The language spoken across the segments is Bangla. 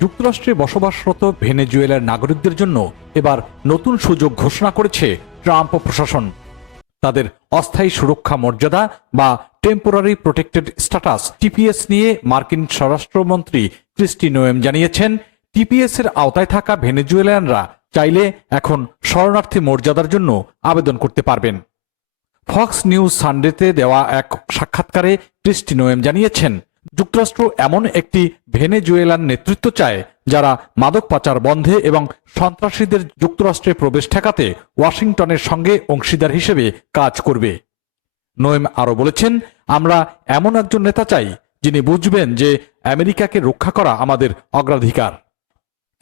যুক্তরাষ্ট্রে বসবাসরত ভেনেজুয়েলার নাগরিকদের জন্য এবার নতুন সুযোগ ঘোষণা করেছে ট্রাম্প প্রশাসন। তাদের অস্থায়ী সুরক্ষা মর্যাদা বা টেম্পোরারি প্রোটেক্টেড স্ট্যাটাস টিপিএস নিয়ে মার্কিন স্বরাষ্ট্রমন্ত্রী ক্রিস্টি নোয়েম জানিয়েছেন, টিপিএস এর আওতায় থাকা ভেনেজুয়েলিয়ানরা চাইলে এখন শরণার্থী মর্যাদার জন্য আবেদন করতে পারবেন। ফক্স নিউজ সানডেতে দেওয়া এক সাক্ষাৎকারে ক্রিস্টি নোয়েম জানিয়েছেন, যুক্তরাষ্ট্র এমন একটি ভেনেজুয়েলান নেতৃত্ব চায় যারা মাদক পাচার বন্ধে এবং সন্ত্রাসীদের যুক্তরাষ্ট্রে প্রবেশ ঠেকাতে ওয়াশিংটনের সঙ্গে অংশীদার হিসেবে কাজ করবে। নোয়েম আরও বলেছেন, আমরা এমন একজন নেতা চাই যিনি বুঝবেন যে আমেরিকাকে রক্ষা করা আমাদের অগ্রাধিকার।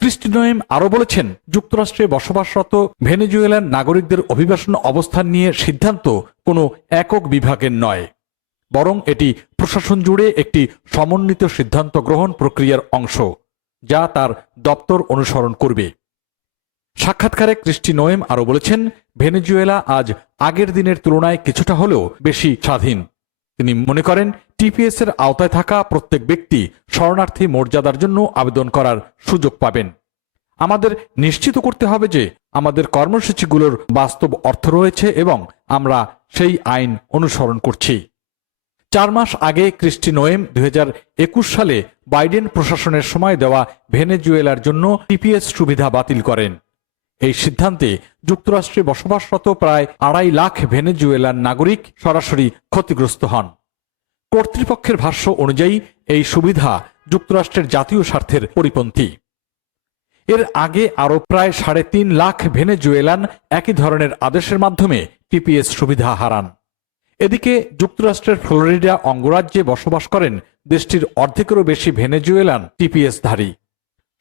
ক্রিস্টি নোয়েম আরও বলেছেন, যুক্তরাষ্ট্রে বসবাসরত ভেনেজুয়েলান নাগরিকদের অভিবাসন অবস্থান নিয়ে সিদ্ধান্ত কোনো একক বিভাগের নয়, বরং এটি প্রশাসন জুড়ে একটি সমন্বিত সিদ্ধান্ত গ্রহণ প্রক্রিয়ার অংশ, যা তার দপ্তর অনুসরণ করবে। সাক্ষাৎকারে ক্রিস্টি নোয়েম আরও বলেছেন, ভেনেজুয়েলা আজ আগের দিনের তুলনায় কিছুটা হলেও বেশি স্বাধীন। তিনি মনে করেন, টিপিএস এর আওতায় থাকা প্রত্যেক ব্যক্তি শরণার্থী মর্যাদার জন্য আবেদন করার সুযোগ পাবেন। আমাদের নিশ্চিত করতে হবে যে আমাদের কর্মসূচিগুলোর বাস্তব অর্থ রয়েছে এবং আমরা সেই আইন অনুসরণ করছি। 4 মাস আগে ক্রিস্টি নোয়েম 2021 সালে বাইডেন প্রশাসনের সময় দেওয়া ভেনেজুয়েলার জন্য টিপিএস সুবিধা বাতিল করেন। এই সিদ্ধান্তে যুক্তরাষ্ট্রে বসবাসরত প্রায় 2.5 লাখ ভেনেজুয়েলান নাগরিক সরাসরি ক্ষতিগ্রস্ত হন। কর্তৃপক্ষের ভাষ্য অনুযায়ী এই সুবিধা যুক্তরাষ্ট্রের জাতীয় স্বার্থের পরিপন্থী। এর আগে আরও প্রায় 3.5 লাখ ভেনেজুয়েলান একই ধরনের আদেশের মাধ্যমে টিপিএস সুবিধা হারান। এদিকে যুক্তরাষ্ট্রের ফ্লোরিডা অঙ্গরাজ্যে বসবাস করেন দেশটির অর্ধেকেরও বেশি ভেনেজুয়েলান টিপিএসধারী।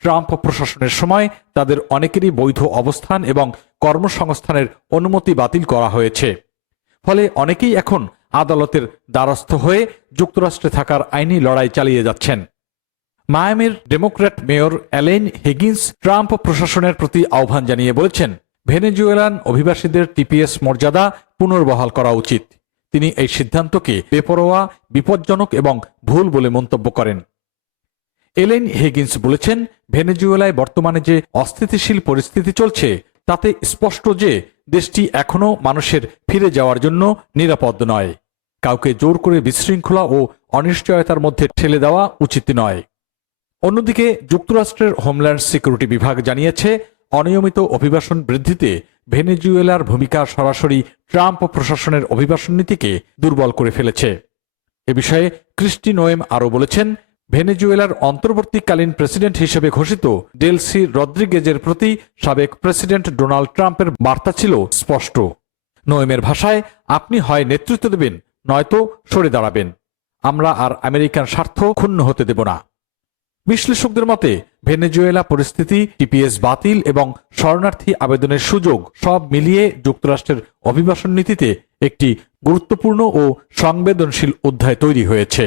ট্রাম্প প্রশাসনের সময় তাদের অনেকেরই বৈধ অবস্থান এবং কর্মসংস্থানের অনুমতি বাতিল করা হয়েছে। ফলে অনেকেই এখন আদালতের দ্বারস্থ হয়ে যুক্তরাষ্ট্রে থাকার আইনি লড়াই চালিয়ে যাচ্ছেন। মায়ামির Democrat mayor Elaine Higgins Trump প্রশাসনের প্রতি আহ্বান জানিয়ে বলেছেন, ভেনেজুয়েলান অভিবাসীদের টিপিএস মর্যাদা পুনর্বহাল করা উচিত। তিনি এই সিদ্ধান্তকে বেপরোয়া, বিপজ্জনক এবং ভুল বলে মন্তব্য করেন। এলেইন হিগিন্স বলেছেন, ভেনেজুয়েলায় বর্তমানে যে অস্থিতিশীল পরিস্থিতি চলছে তাতে স্পষ্ট যে দেশটি এখনও মানুষের ফিরে যাওয়ার জন্য নিরাপদ নয়। কাউকে জোর করে বিশৃঙ্খলা ও অনিশ্চয়তার মধ্যে ঠেলে দেওয়া উচিত নয়। অন্যদিকে যুক্তরাষ্ট্রের হোমল্যান্ড সিকিউরিটি বিভাগ জানিয়েছে, অনিয়মিত অভিবাসন বৃদ্ধিতে ভেনেজুয়েলার ভূমিকা সরাসরি ট্রাম্প প্রশাসনের অভিবাসন নীতিকে দুর্বল করে ফেলেছে। এ বিষয়ে ক্রিস্টি নোয়েম আরও বলেছেন, ভেনেজুয়েলার অন্তর্বর্তীকালীন প্রেসিডেন্ট হিসেবে ঘোষিত ডেলসি রদ্রিগেজের প্রতি সাবেক প্রেসিডেন্ট ডোনাল্ড ট্রাম্পের বার্তা ছিল স্পষ্ট। নোয়েমের ভাষায়, আপনি হয় নেতৃত্ব দেবেন নয়তো সরে দাঁড়াবেন। আমরা আর আমেরিকান স্বার্থ ক্ষুণ্ণ হতে দেব না। বিশ্লেষকদের মতে, ভেনেজুয়েলা পরিস্থিতি, টিপিএস বাতিল এবং শরণার্থী আবেদনের সুযোগ সব মিলিয়ে যুক্তরাষ্ট্রের অভিবাসন নীতিতে একটি গুরুত্বপূর্ণ ও সংবেদনশীল অধ্যায় তৈরি হয়েছে।